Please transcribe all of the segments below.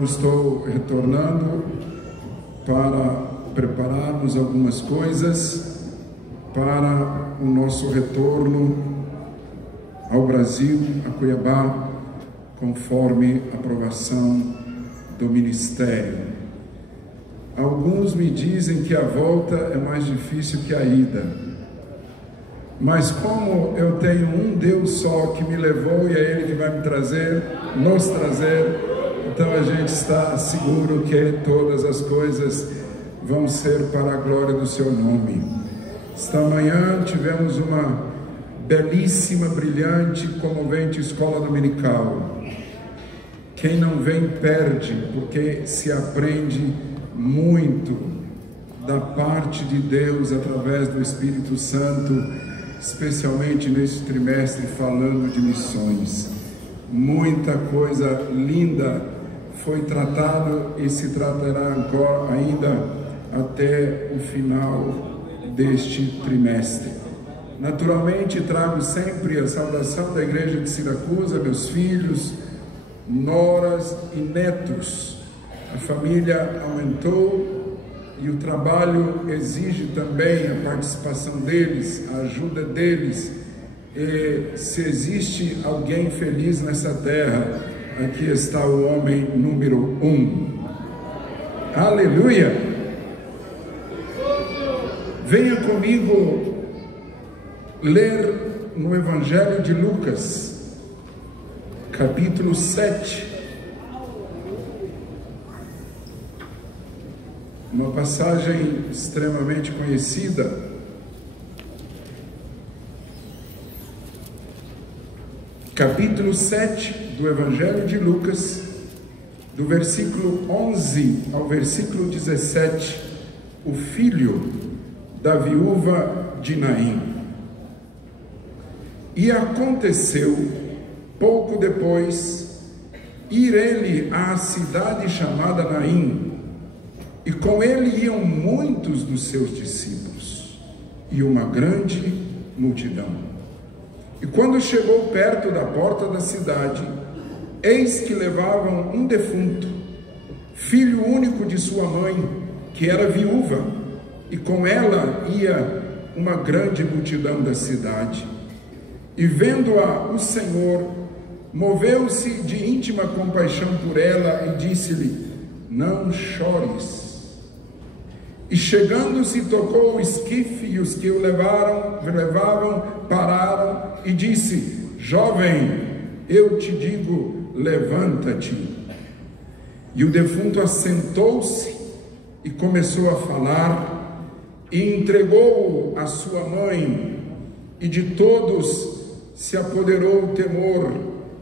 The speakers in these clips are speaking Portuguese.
Estou retornando para prepararmos algumas coisas para o nosso retorno ao Brasil, a Cuiabá, conforme a aprovação do Ministério. Alguns me dizem que a volta é mais difícil que a ida, mas como eu tenho um Deus só que me levou e é Ele que vai me trazer, nos trazer, então a gente está seguro que todas as coisas vão ser para a glória do seu nome. Esta manhã tivemos uma belíssima, brilhante, comovente escola dominical. Quem não vem perde, porque se aprende muito da parte de Deus através do Espírito Santo, especialmente neste trimestre falando de missões. Muita coisa linda foi tratado e se tratará agora ainda até o final deste trimestre. Naturalmente, trago sempre a saudação da Igreja de Siracusa, meus filhos, noras e netos. A família aumentou e o trabalho exige também a participação deles, a ajuda deles. E se existe alguém feliz nessa terra, aqui está o homem número 1. Aleluia! Venha comigo ler no Evangelho de Lucas, capítulo 7. Uma passagem extremamente conhecida. Capítulo 7 do Evangelho de Lucas, do versículo 11 ao versículo 17, o filho da viúva de Naim. E aconteceu, pouco depois, ir ele à cidade chamada Naim, e com ele iam muitos dos seus discípulos, e uma grande multidão. E quando chegou perto da porta da cidade, eis que levavam um defunto, filho único de sua mãe, que era viúva, e com ela ia uma grande multidão da cidade. E vendo-a o Senhor, moveu-se de íntima compaixão por ela e disse-lhe: não chores. E chegando-se, tocou o esquife, e os que o levavam pararam, e disse: jovem, eu te digo, levanta-te. E o defunto assentou-se e começou a falar, e entregou-o à sua mãe, e de todos se apoderou o temor,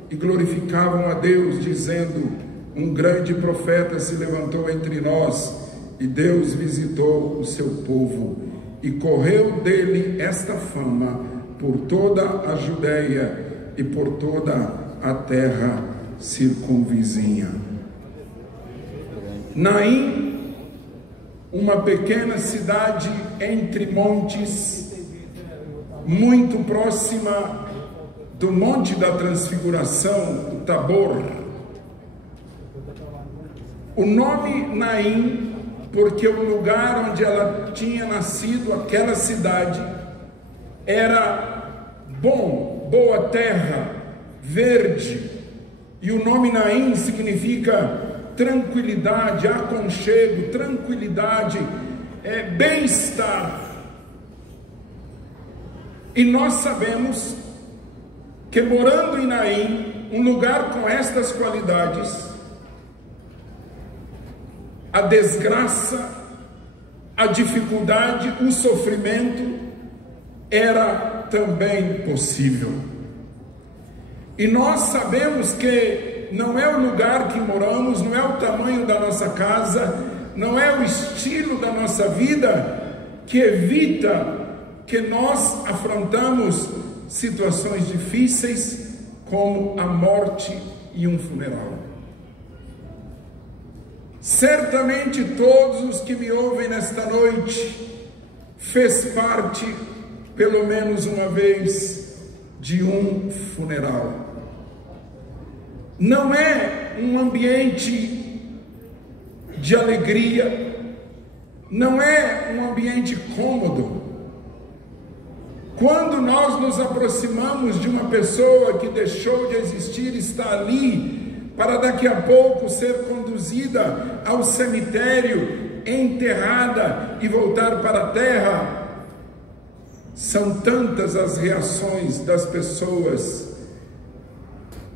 e glorificavam a Deus, dizendo: um grande profeta se levantou entre nós, e Deus visitou o seu povo, e correu dele esta fama por toda a Judeia e por toda a terra circunvizinha. Naim, uma pequena cidade entre montes, muito próxima do Monte da Transfiguração, o Tabor. O nome Naim, porque o lugar onde ela tinha nascido, aquela cidade, era bom, boa terra, verde, e o nome Naim significa tranquilidade, aconchego, tranquilidade, bem-estar. E nós sabemos que morando em Naim, um lugar com estas qualidades, a desgraça, a dificuldade, o sofrimento era também possível. E nós sabemos que não é o lugar que moramos, não é o tamanho da nossa casa, não é o estilo da nossa vida que evita que nós afrontamos situações difíceis como a morte e um funeral. Certamente todos os que me ouvem nesta noite fez parte, pelo menos uma vez, de um funeral. Não é um ambiente de alegria, não é um ambiente cômodo. Quando nós nos aproximamos de uma pessoa que deixou de existir, está ali para daqui a pouco ser conduzida ao cemitério, enterrada e voltar para a terra, são tantas as reações das pessoas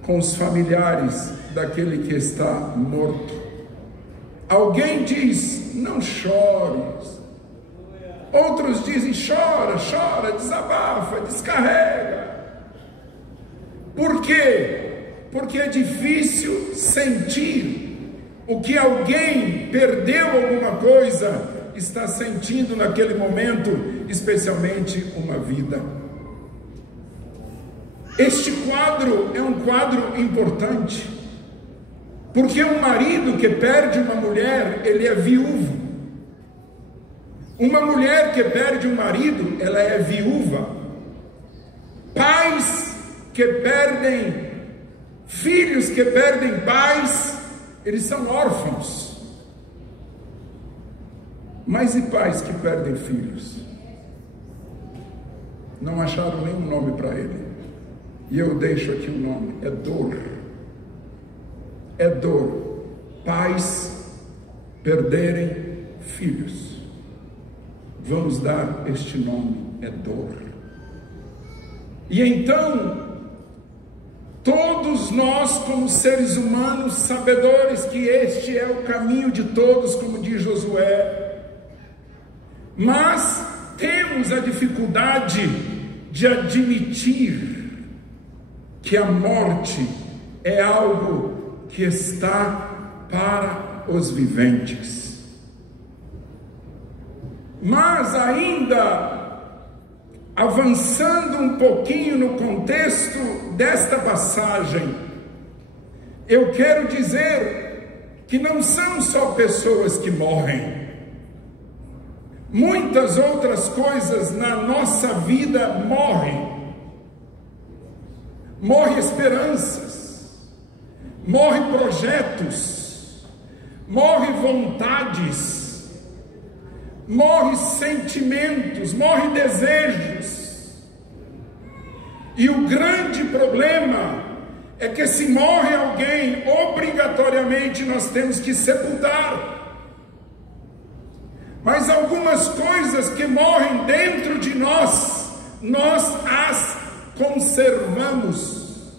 com os familiares daquele que está morto. Alguém diz: não chores. Outros dizem: chora, chora, desabafa, descarrega. Por quê? Porque é difícil sentir o que alguém perdeu alguma coisa, está sentindo naquele momento, especialmente uma vida. Este quadro é um quadro importante, porque um marido que perde uma mulher, ele é viúvo. Uma mulher que perde um marido, ela é viúva. Pais que perdem, filhos que perdem pais, eles são órfãos. Mas e pais que perdem filhos? Não acharam nenhum nome para ele. E eu deixo aqui o nome, é dor. É dor. Pais perderem filhos. Vamos dar este nome, é dor. E então, todos nós como seres humanos, sabedores que este é o caminho de todos, como diz Josué, mas temos a dificuldade de admitir que a morte é algo que está para os viventes. Mas ainda avançando um pouquinho no contexto desta passagem, eu quero dizer que não são só pessoas que morrem. Muitas outras coisas na nossa vida morrem. Morre esperanças, morre projetos, morre vontades, morre sentimentos, morre desejos. E o grande problema é que se morre alguém, obrigatoriamente nós temos que sepultar. Mas algumas coisas que morrem dentro de nós, nós as conservamos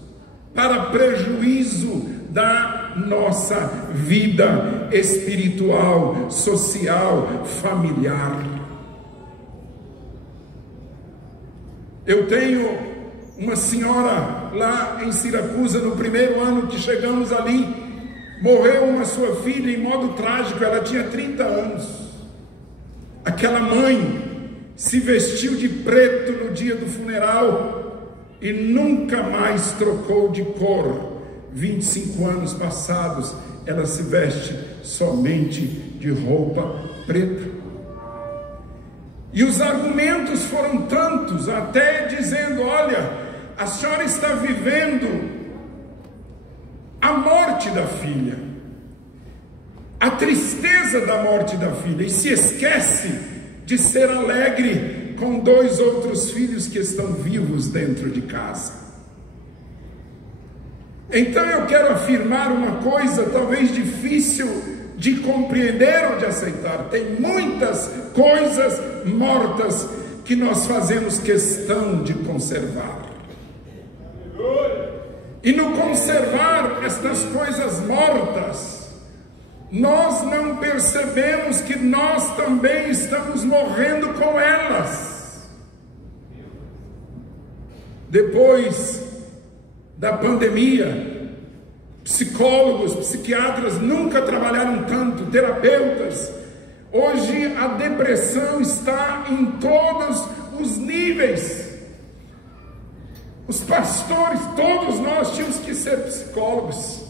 para prejuízo da nossa vida espiritual, social, familiar. Eu tenho uma senhora lá em Siracusa, no primeiro ano que chegamos ali, morreu uma sua filha em modo trágico, ela tinha 30 anos. Aquela mãe se vestiu de preto no dia do funeral e nunca mais trocou de cor. 25 anos passados, ela se veste somente de roupa preta. E os argumentos foram tantos, até dizendo: olha, a senhora está vivendo a morte da filha, a tristeza da morte da filha, e se esquece de ser alegre com 2 outros filhos que estão vivos dentro de casa. Então eu quero afirmar uma coisa talvez difícil de compreender ou de aceitar. Tem muitas coisas mortas que nós fazemos questão de conservar. E no conservar estas coisas mortas, nós não percebemos que nós também estamos morrendo com elas. Depois da pandemia, psicólogos, psiquiatras nunca trabalharam tanto, terapeutas. Hoje a depressão está em todos os níveis. Os pastores, todos nós tínhamos que ser psicólogos,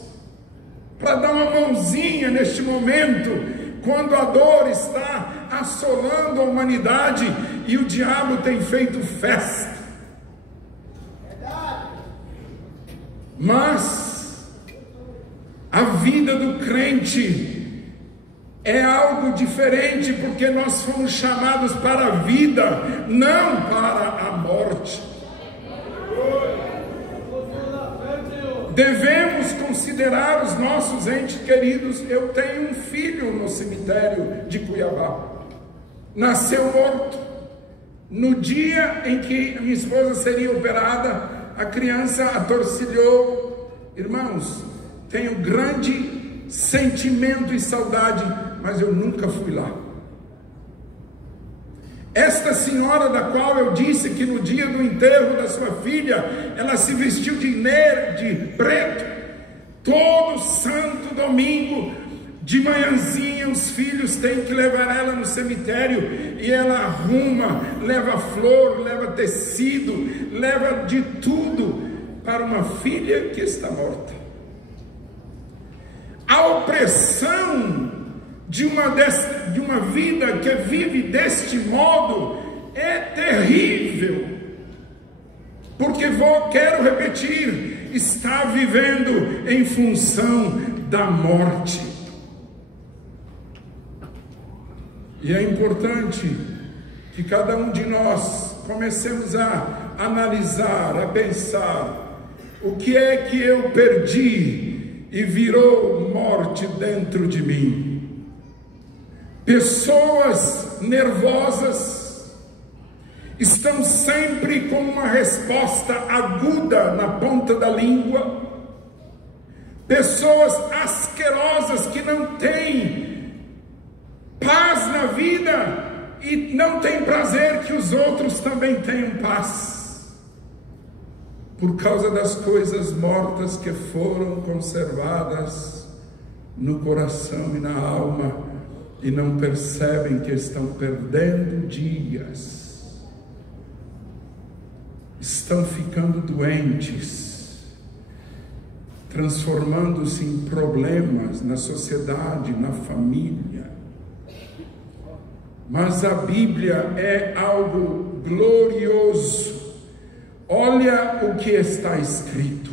para dar uma mãozinha neste momento, quando a dor está assolando a humanidade e o diabo tem feito festa. Mas a vida do crente é algo diferente, porque nós fomos chamados para a vida, não para a morte. Devemos considerar os nossos entes queridos. Eu tenho um filho no cemitério de Cuiabá, nasceu morto. No dia em que minha esposa seria operada, a criança atorcilhou. Irmãos, tenho grande sentimento e saudade, mas eu nunca fui lá. Esta senhora da qual eu disse que no dia do enterro da sua filha, ela se vestiu de preto, todo santo domingo, de manhãzinha os filhos têm que levar ela no cemitério, e ela arruma, leva flor, leva tecido, leva de tudo para uma filha que está morta. A opressão de uma vida que vive deste modo é terrível, porque quero repetir, está vivendo em função da morte. E é importante que cada um de nós comecemos a analisar, a pensar, o que é que eu perdi e virou morte dentro de mim? Pessoas nervosas estão sempre com uma resposta aguda na ponta da língua. Pessoas asquerosas que não têm paz na vida e não têm prazer que os outros também tenham paz, por causa das coisas mortas que foram conservadas no coração e na alma, e não percebem que estão perdendo dias, estão ficando doentes, transformando-se em problemas na sociedade, na família. Mas a Bíblia é algo glorioso. Olha o que está escrito.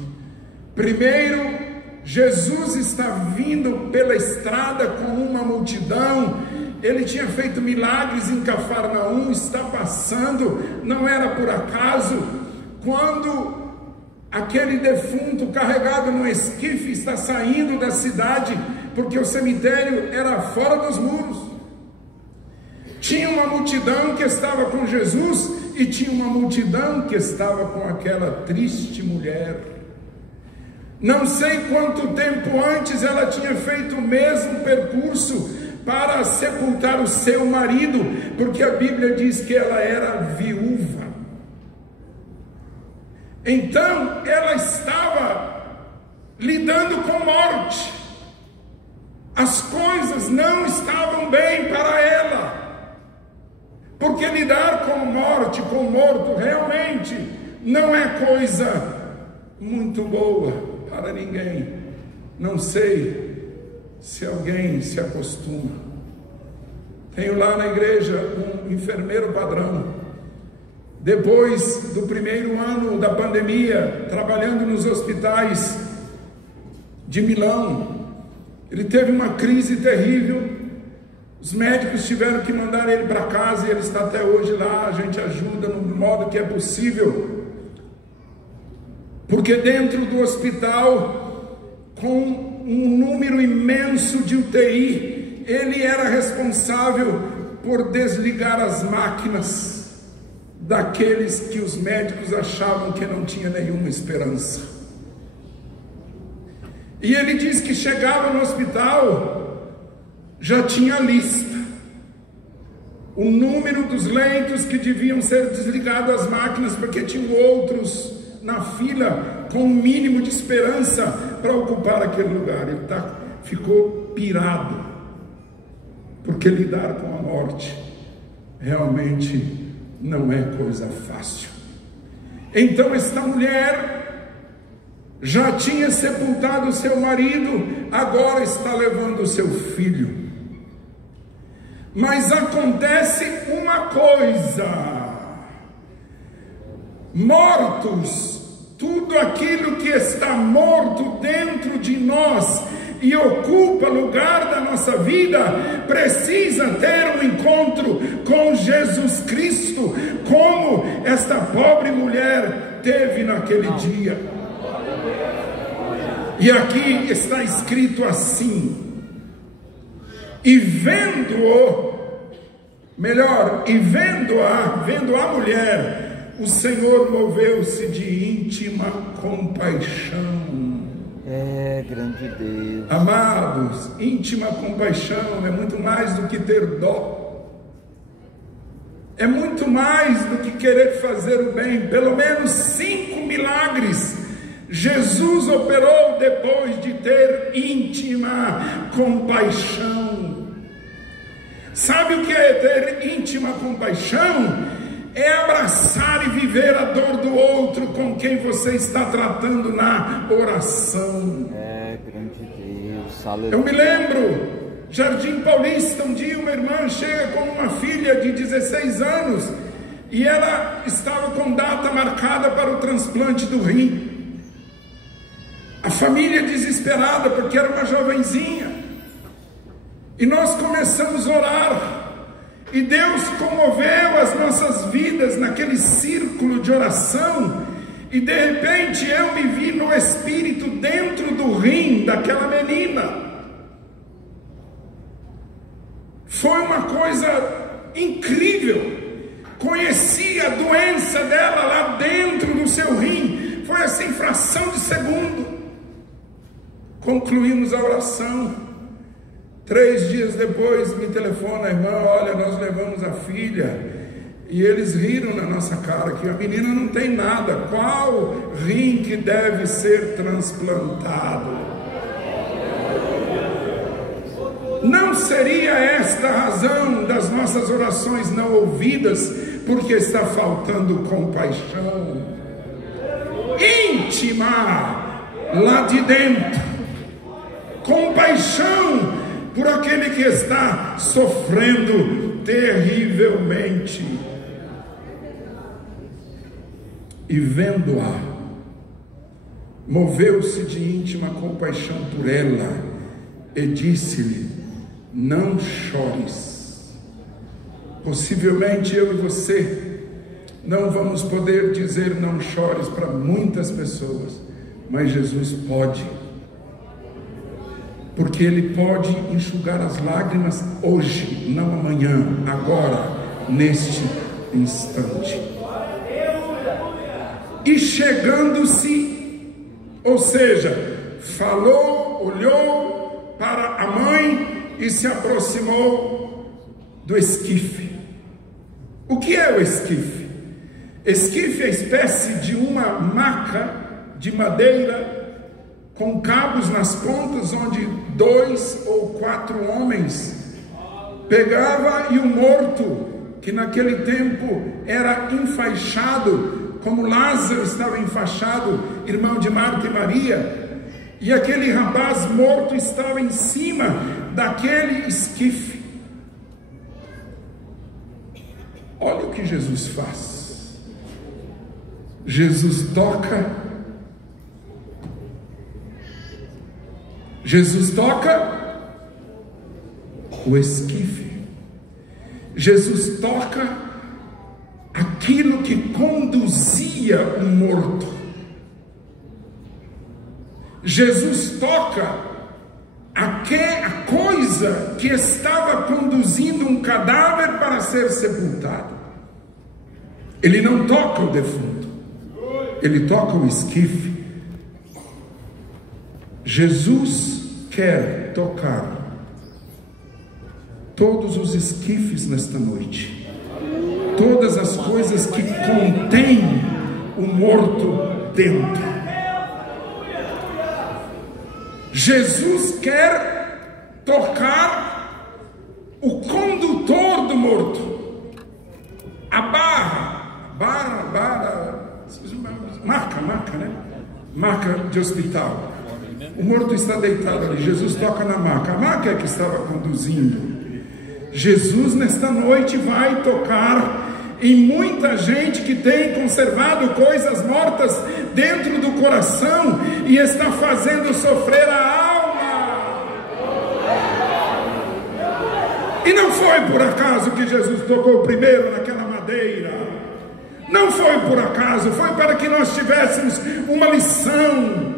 Primeiro, Jesus está vindo pela estrada com uma multidão. Ele tinha feito milagres em Cafarnaum, está passando, não era por acaso, quando aquele defunto carregado no esquife está saindo da cidade, porque o cemitério era fora dos muros. Tinha uma multidão que estava com Jesus e tinha uma multidão que estava com aquela triste mulher. Não sei quanto tempo antes ela tinha feito o mesmo percurso para sepultar o seu marido, porque a Bíblia diz que ela era viúva. Então ela estava lidando com morte. As coisas não estavam bem para ela, porque lidar com morte, com morto, realmente não é coisa muito boa para ninguém. Não sei se alguém se acostuma. Tenho lá na igreja um enfermeiro padrão. Depois do primeiro ano da pandemia, trabalhando nos hospitais de Milão, ele teve uma crise terrível. Os médicos tiveram que mandar ele para casa e ele está até hoje lá. A gente ajuda no modo que é possível, porque dentro do hospital, com um número imenso de UTI, ele era responsável por desligar as máquinas daqueles que os médicos achavam que não tinha nenhuma esperança. E ele diz que chegava no hospital, já tinha lista, o número dos leitos que deviam ser desligados as máquinas, porque tinham outros na fila com um mínimo de esperança para ocupar aquele lugar. Ele ficou pirado, porque lidar com a morte realmente não é coisa fácil. Então esta mulher já tinha sepultado o seu marido, agora está levando o seu filho. Mas acontece uma coisa: mortos, tudo aquilo que está morto dentro de nós e ocupa lugar da nossa vida precisa ter um encontro com Jesus Cristo, como esta pobre mulher teve naquele dia. E aqui está escrito assim: e vendo-o, melhor, e vendo a mulher, o Senhor moveu-se de íntima compaixão. É, grande Deus. Amados, íntima compaixão é muito mais do que ter dó. É muito mais do que querer fazer o bem. Pelo menos 5 milagres Jesus operou depois de ter íntima compaixão. Sabe o que é ter íntima compaixão? É abraçar e viver a dor do outro com quem você está tratando na oração. É, grande Deus, aleluia. Eu me lembro, Jardim Paulista, um dia uma irmã chega com uma filha de 16 anos e ela estava com data marcada para o transplante do rim. A família desesperada porque era uma jovenzinha. E nós começamos a orar. E Deus comoveu as nossas vidas naquele círculo de oração. E de repente eu me vi no espírito dentro do rim daquela menina. Foi uma coisa incrível. Conheci a doença dela lá dentro do seu rim. Foi assim, fração de segundo. Concluímos a oração. 3 dias depois me telefona a irmã: olha, nós levamos a filha. E eles riram na nossa cara que a menina não tem nada. Qual rim que deve ser transplantado? Não seria esta a razão das nossas orações não ouvidas? Porque está faltando compaixão íntima lá de dentro. Compaixão por aquele que está sofrendo terrivelmente. E vendo-a, moveu-se de íntima compaixão por ela e disse-lhe: não chores. Possivelmente eu e você não vamos poder dizer não chores para muitas pessoas, mas Jesus pode. Porque Ele pode enxugar as lágrimas hoje, não amanhã, agora, neste instante. E chegando-se, ou seja, falou, olhou para a mãe e se aproximou do esquife. O que é o esquife? Esquife é espécie de uma maca de madeira com cabos nas pontas, onde 2 ou 4 homens pegava, e o morto, que naquele tempo era enfaixado, como Lázaro estava enfaixado, irmão de Marta e Maria, e aquele rapaz morto estava em cima daquele esquife. Olha o que Jesus faz. Jesus toca o esquife. Jesus toca aquilo que conduzia o morto. Jesus toca a coisa que estava conduzindo um cadáver para ser sepultado. Ele não toca o defunto, ele toca o esquife. Jesus quer tocar todos os esquifes nesta noite, todas as coisas que contêm o morto dentro. Jesus quer tocar o condutor do morto, a maca, né? Maca de hospital. O morto está deitado ali, Jesus toca na maca. A maca é que estava conduzindo. Jesus nesta noite vai tocar em muita gente que tem conservado coisas mortas dentro do coração e está fazendo sofrer a alma. E não foi por acaso que Jesus tocou primeiro naquela madeira. Não foi por acaso, foi para que nós tivéssemos uma lição.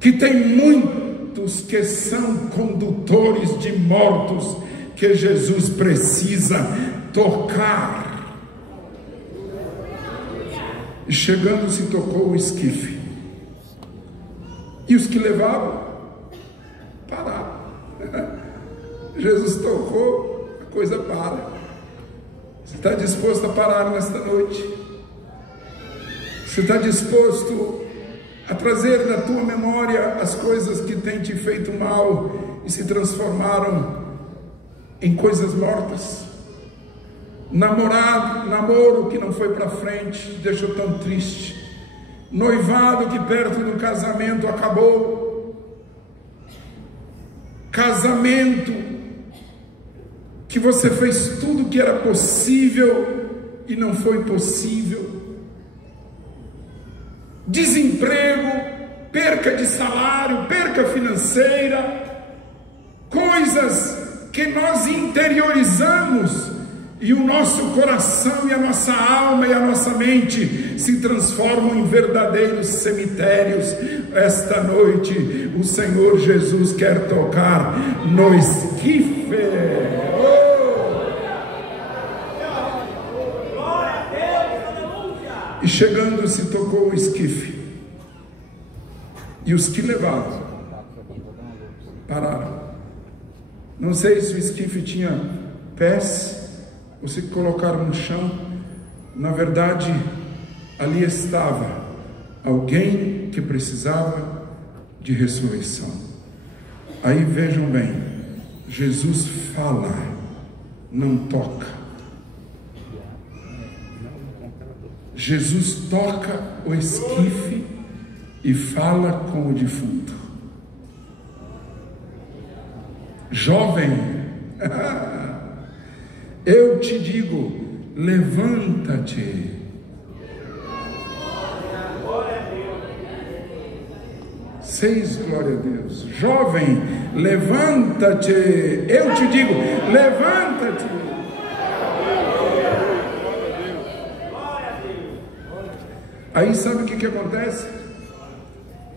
Que tem muitos que são condutores de mortos que Jesus precisa tocar. E chegando se tocou o esquife. E os que levavam pararam. Jesus tocou, a coisa para. Você está disposto a parar nesta noite? Você está disposto a trazer na tua memória as coisas que têm te feito mal e se transformaram em coisas mortas? Namoro que não foi para frente, te deixou tão triste. Noivado que perto do casamento acabou. Casamento que você fez tudo que era possível e não foi possível. Desemprego, perca de salário, perca financeira, coisas que nós interiorizamos e o nosso coração e a nossa alma e a nossa mente se transformam em verdadeiros cemitérios. Esta noite o Senhor Jesus quer tocar no esquife. E chegando se tocou o esquife. E os que levavam pararam. Não sei se o esquife tinha pés ou se colocaram no chão. Na verdade, ali estava alguém que precisava de ressurreição. Aí vejam bem, Jesus fala, não toca. Jesus toca o esquife e fala com o defunto. Jovem, eu te digo, levanta-te. Seis, glória a Deus. Jovem, levanta-te. Eu te digo, levanta-te. Aí sabe o que acontece?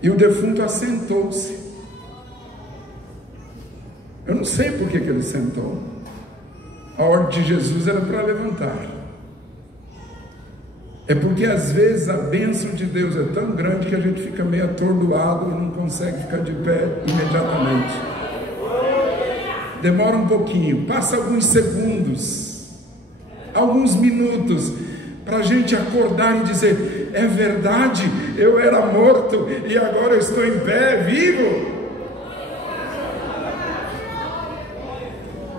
E o defunto assentou-se. Eu não sei por que ele sentou. A ordem de Jesus era para levantar. É porque às vezes a bênção de Deus é tão grande que a gente fica meio atordoado e não consegue ficar de pé imediatamente. Demora um pouquinho, passa alguns segundos, alguns minutos, para a gente acordar e dizer, é verdade, eu era morto e agora eu estou em pé, vivo.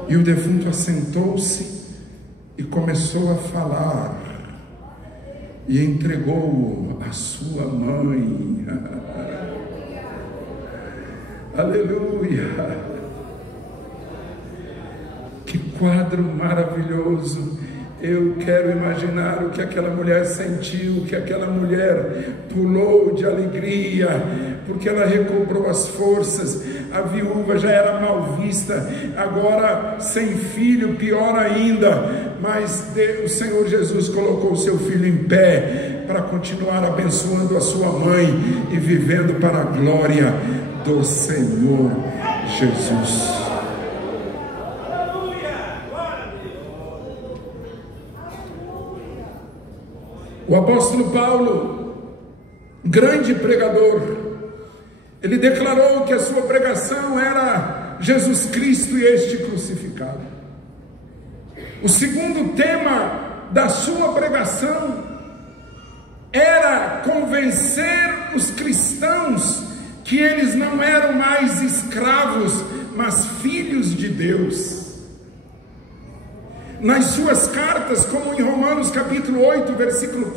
E o defunto assentou-se e começou a falar, e entregou a sua mãe. Aleluia! Que quadro maravilhoso! Eu quero imaginar o que aquela mulher sentiu, que aquela mulher pulou de alegria, porque ela recobrou as forças. A viúva já era mal vista, agora sem filho, pior ainda. Mas o Senhor Jesus colocou o seu filho em pé para continuar abençoando a sua mãe e vivendo para a glória do Senhor Jesus. O apóstolo Paulo, grande pregador, ele declarou que a sua pregação era Jesus Cristo e este crucificado. O segundo tema da sua pregação era convencer os cristãos que eles não eram mais escravos, mas filhos de Deus. Nas suas cartas, como em Romanos capítulo 8, versículo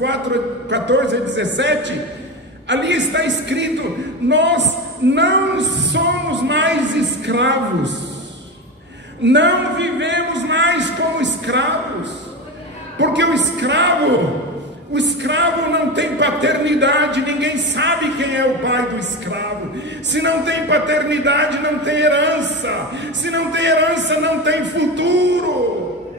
14 a 17, ali está escrito, nós não somos mais escravos, não vivemos mais como escravos, porque o escravo não tem paternidade, ninguém sabe quem é o pai do escravo. Se não tem paternidade, não tem herança. Se não tem herança, criança não tem futuro.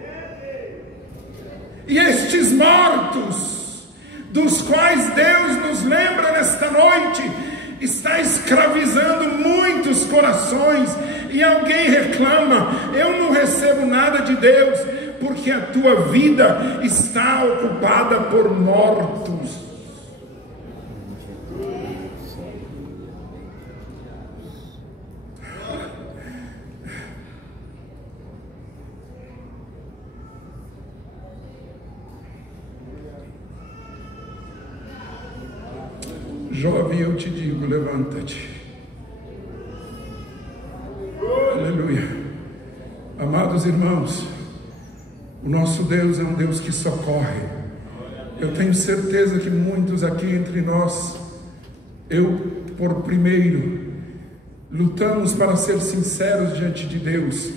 E estes mortos, dos quais Deus nos lembra nesta noite, está escravizando muitos corações. E alguém reclama: eu não recebo nada de Deus, porque a tua vida está ocupada por mortos. Jovem, eu te digo, levanta-te. Aleluia. Amados irmãos, o nosso Deus é um Deus que socorre. Eu tenho certeza que muitos aqui entre nós, eu por primeiro, lutamos para ser sinceros diante de Deus,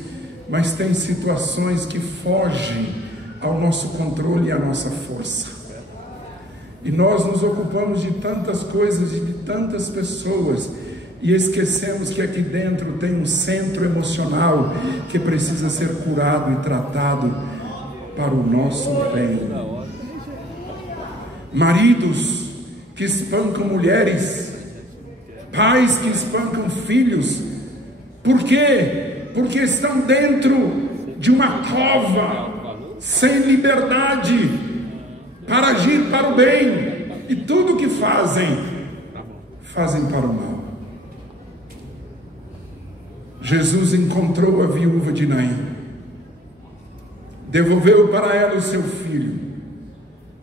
mas tem situações que fogem ao nosso controle e à nossa força. E nós nos ocupamos de tantas coisas e de tantas pessoas, e esquecemos que aqui dentro tem um centro emocional que precisa ser curado e tratado para o nosso bem. Maridos que espancam mulheres, pais que espancam filhos. Por quê? Porque estão dentro de uma cova, sem liberdade para agir para o bem, e tudo que fazem para o mal. Jesus encontrou a viúva de Naim, devolveu para ela o seu filho.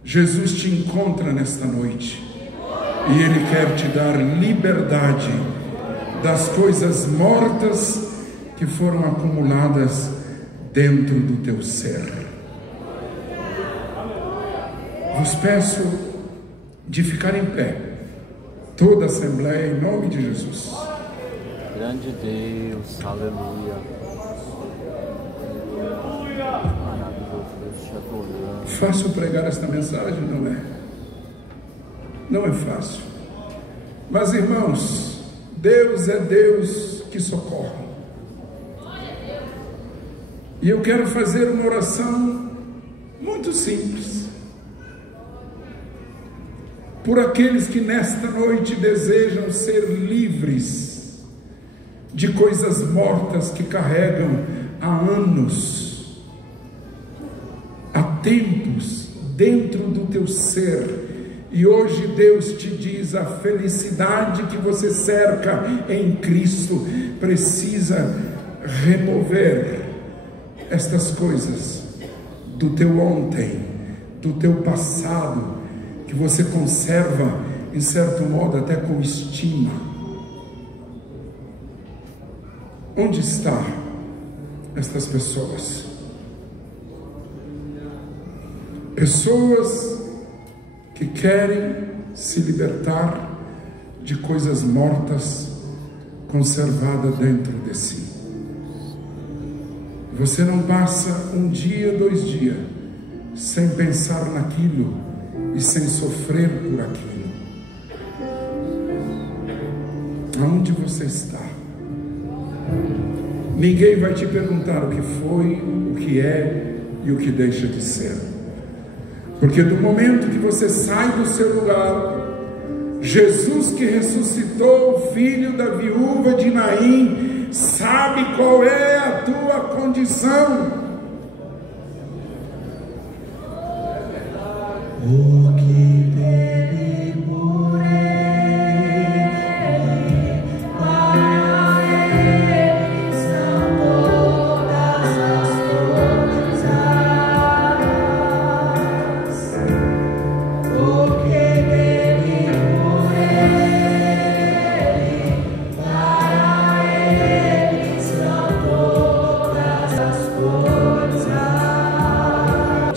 Jesus te encontra nesta noite, e Ele quer te dar liberdade das coisas mortas que foram acumuladas dentro do teu ser. Vos peço de ficar em pé, toda a Assembleia, em nome de Jesus. Grande Deus, aleluia. Maravilhoso Deus, te adorando. Fácil pregar esta mensagem? Não é. Não é fácil. Mas, irmãos, Deus é Deus que socorre. E eu quero fazer uma oração muito simples por aqueles que nesta noite desejam ser livres de coisas mortas que carregam há anos, há tempos, dentro do teu ser. E hoje Deus te diz: a felicidade que você cerca em Cristo precisa remover estas coisas do teu ontem, do teu passado, que você conserva, em certo modo, até com estima. Onde estão estas pessoas? Pessoas que querem se libertar de coisas mortas conservadas dentro de si. Você não passa um dia, 2 dias, sem pensar naquilo e sem sofrer por aquilo. Aonde você está? Ninguém vai te perguntar o que foi, o que é e o que deixa de ser. Porque do momento que você sai do seu lugar, Jesus, que ressuscitou o filho da viúva de Naim, sabe qual é a tua condição. O que dele por ele, para ele são todas as coisas. O que dele por ele, para ele são todas as coisas.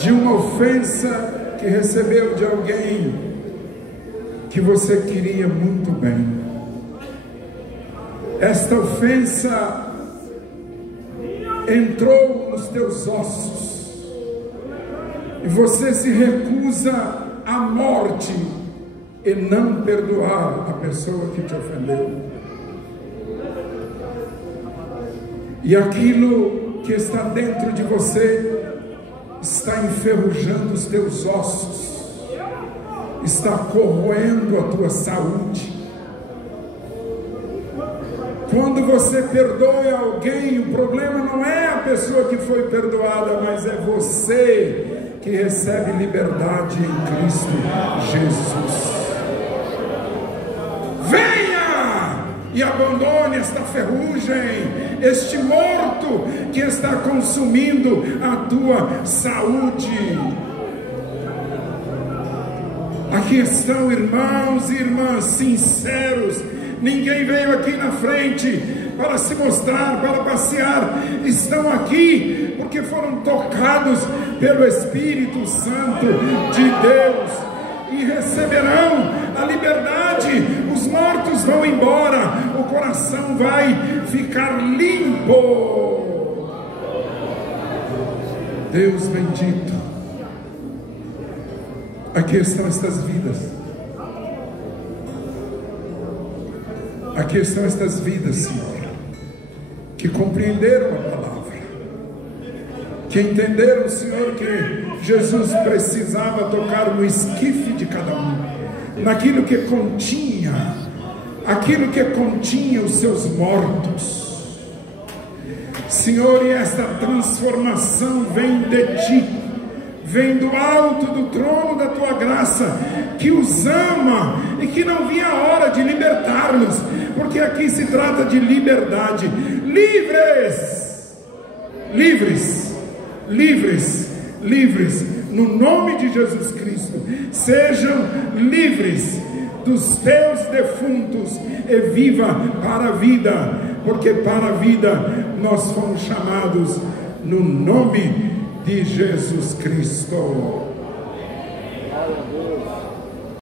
De uma ofensa que recebeu de alguém que você queria muito bem. Esta ofensa entrou nos teus ossos e você se recusa à morte e não perdoar a pessoa que te ofendeu. E aquilo que está dentro de você está enferrujando os teus ossos, está corroendo a tua saúde. Quando você perdoa alguém, o problema não é a pessoa que foi perdoada, mas é você que recebe liberdade em Cristo Jesus. Venha e abandone esta ferrugem, este morto que está consumindo a tua saúde. Aqui estão irmãos e irmãs sinceros. Ninguém veio aqui na frente para se mostrar, para passear. Estão aqui porque foram tocados pelo Espírito Santo de Deus e receberão a liberdade. Os mortos vão embora, o coração vai ficar limpo. Deus bendito. Aqui estão estas vidas. Aqui estão estas vidas, Senhor, que compreenderam a palavra, que entenderam, Senhor, que Jesus precisava tocar no esquife de cada um, naquilo que continha, aquilo que continha os seus mortos. Senhor, e esta transformação vem de Ti, vem do alto do trono da Tua graça, que os ama e que não via a hora de libertar-nos, porque aqui se trata de liberdade. Livres, livres, livres, livres, no nome de Jesus Cristo. Sejam livres dos teus defuntos e viva para a vida, porque para a vida nós fomos chamados no nome de Jesus Cristo.